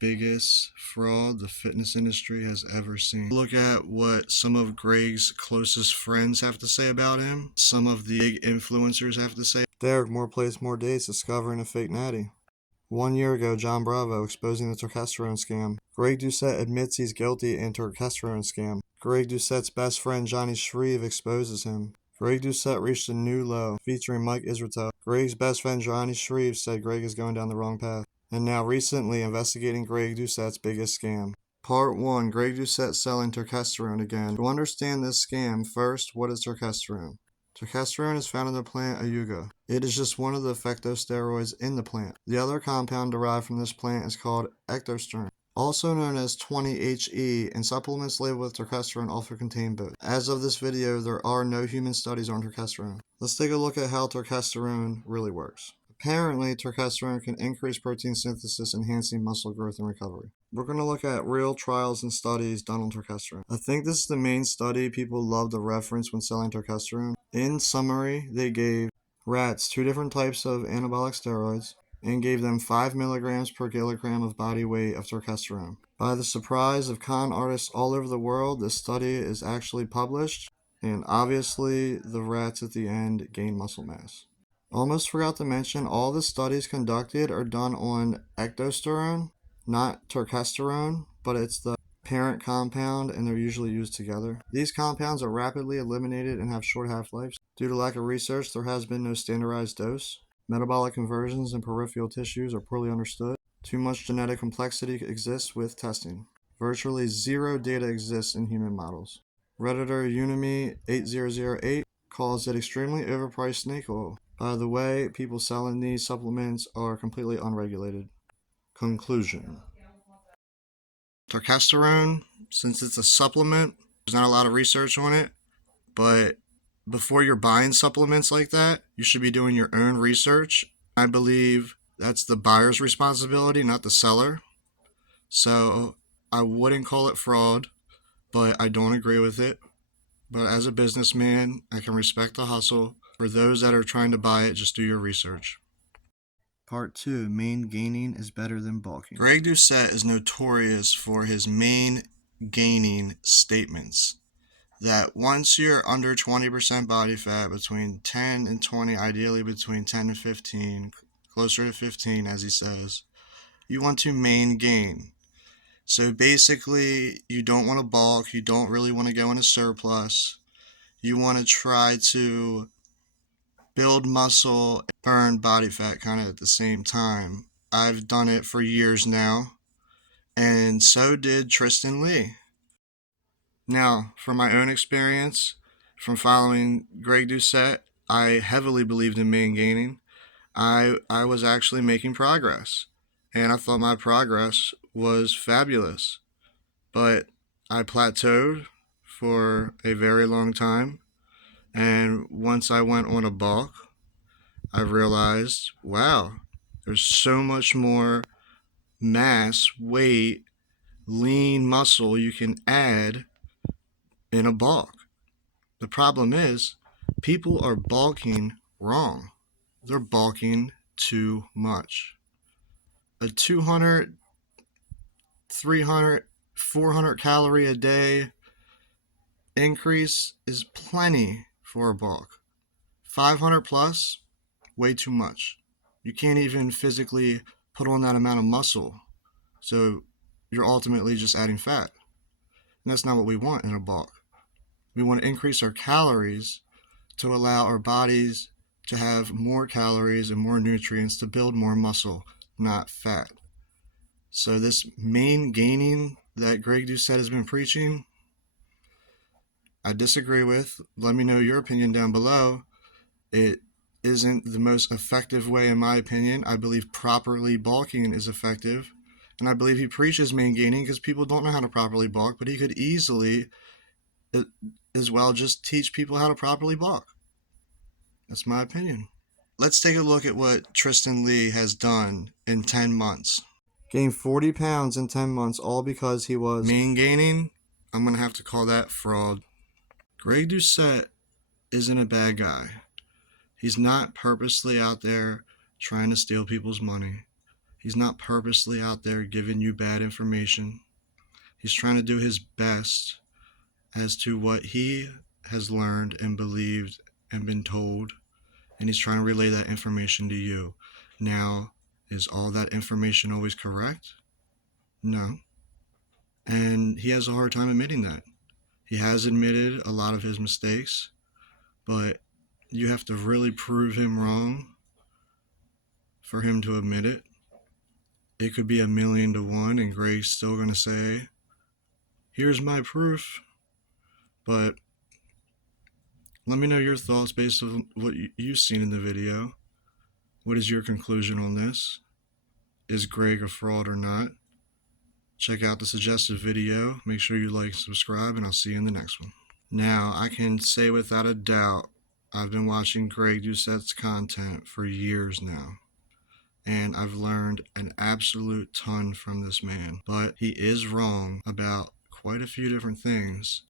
biggest fraud the fitness industry has ever seen. Look at what some of Greg's closest friends have to say about him. Some of the big influencers have to say. Derek, more plays, more dates, discovering a fake natty. 1 year ago, John Bravo exposing the Turkestorone scam. Greg Doucette admits he's guilty in Turkestorone scam. Greg Doucette's best friend Johnny Shreve exposes him. Greg Doucette reached a new low, featuring Mike Israetel. Greg's best friend Johnny Shreve said Greg is going down the wrong path. And now recently investigating Greg Doucette's biggest scam. Part 1. Greg Doucette selling Turkestorone again. To understand this scam, first, what is Turkestorone? Turkestorone is found in the plant Ayuga. It is just one of the ectosteroids in the plant. The other compound derived from this plant is called ectosterone, also known as 20-HE, and supplements labeled with Turkestorone also contain both. As of this video, there are no human studies on Turkestorone. Let's take a look at how Turkestorone really works. Apparently, Turkestorone can increase protein synthesis, enhancing muscle growth and recovery. We're going to look at real trials and studies done on Turkestorone. I think this is the main study people love to reference when selling Turkestorone. In summary, they gave rats 2 different types of anabolic steroids and gave them 5 milligrams per kilogram of body weight of Turkestorone. By the surprise of con artists all over the world, this study is actually published, and obviously the rats at the end gain muscle mass. Almost forgot to mention, all the studies conducted are done on ectosterone, not Turkestorone, but it's the parent compound and they're usually used together. These compounds are rapidly eliminated and have short half-lives. Due to lack of research, there has been no standardized dose. Metabolic conversions in peripheral tissues are poorly understood. Too much genetic complexity exists with testing. Virtually zero data exists in human models. Redditor Unimi8008 calls it extremely overpriced snake oil. By the way, people selling these supplements are completely unregulated. Conclusion. Turkestorone, since it's a supplement, there's not a lot of research on it, but before you're buying supplements like that, you should be doing your own research. I believe that's the buyer's responsibility, not the seller. So I wouldn't call it fraud, but I don't agree with it. But as a businessman, I can respect the hustle. For those that are trying to buy it, just do your research. Part 2. Main gaining is better than bulking. Greg Doucette is notorious for his main gaining statements. That once you're under 20% body fat, between 10 and 20, ideally between 10 and 15, closer to 15 as he says, you want to main gain. So basically, you don't want to bulk, you don't really want to go into surplus. You want to try to build muscle and burn body fat kind of at the same time. I've done it for years now, and so did Tristan Lee. Now, from my own experience, from following Greg Doucette, I heavily believed in main gaining. I was actually making progress, and I thought my progress was fabulous. But I plateaued for a very long time, and once I went on a bulk, I realized, wow, there's so much more mass, weight, lean muscle you can add in a bulk. The problem is, people are bulking wrong. They're bulking too much. A 200, 300, 400 calorie a day increase is plenty for a bulk. 500 plus, way too much. You can't even physically put on that amount of muscle. So you're ultimately just adding fat. And that's not what we want in a bulk. We want to increase our calories to allow our bodies to have more calories and more nutrients to build more muscle, not fat. So this main gaining that Greg Doucette has been preaching, I disagree with. Let me know your opinion down below. It isn't the most effective way in my opinion. I believe properly bulking is effective. And I believe he preaches main gaining because people don't know how to properly bulk, but he could easily as well just teach people how to properly bulk. That's my opinion. Let's take a look at what Tristan Lee has done in 10 months. Gained 40 pounds in 10 months, all because he was main gaining. I'm going to have to call that fraud. Greg Doucette isn't a bad guy. He's not purposely out there trying to steal people's money. He's not purposely out there giving you bad information. He's trying to do his best as to what he has learned and believed and been told, and he's trying to relay that information to you. Now, is all that information always correct? No. And he has a hard time admitting that. He has admitted a lot of his mistakes, but you have to really prove him wrong for him to admit it. It could be 1,000,000 to 1, and Greg's still going to say, here's my proof. But let me know your thoughts based on what you've seen in the video. What is your conclusion on this? Is Greg a fraud or not? Check out the suggested video. Make sure you like and subscribe, and I'll see you in the next one. Now, I can say without a doubt, I've been watching Greg Doucette's content for years now, and I've learned an absolute ton from this man. But he is wrong about quite a few different things,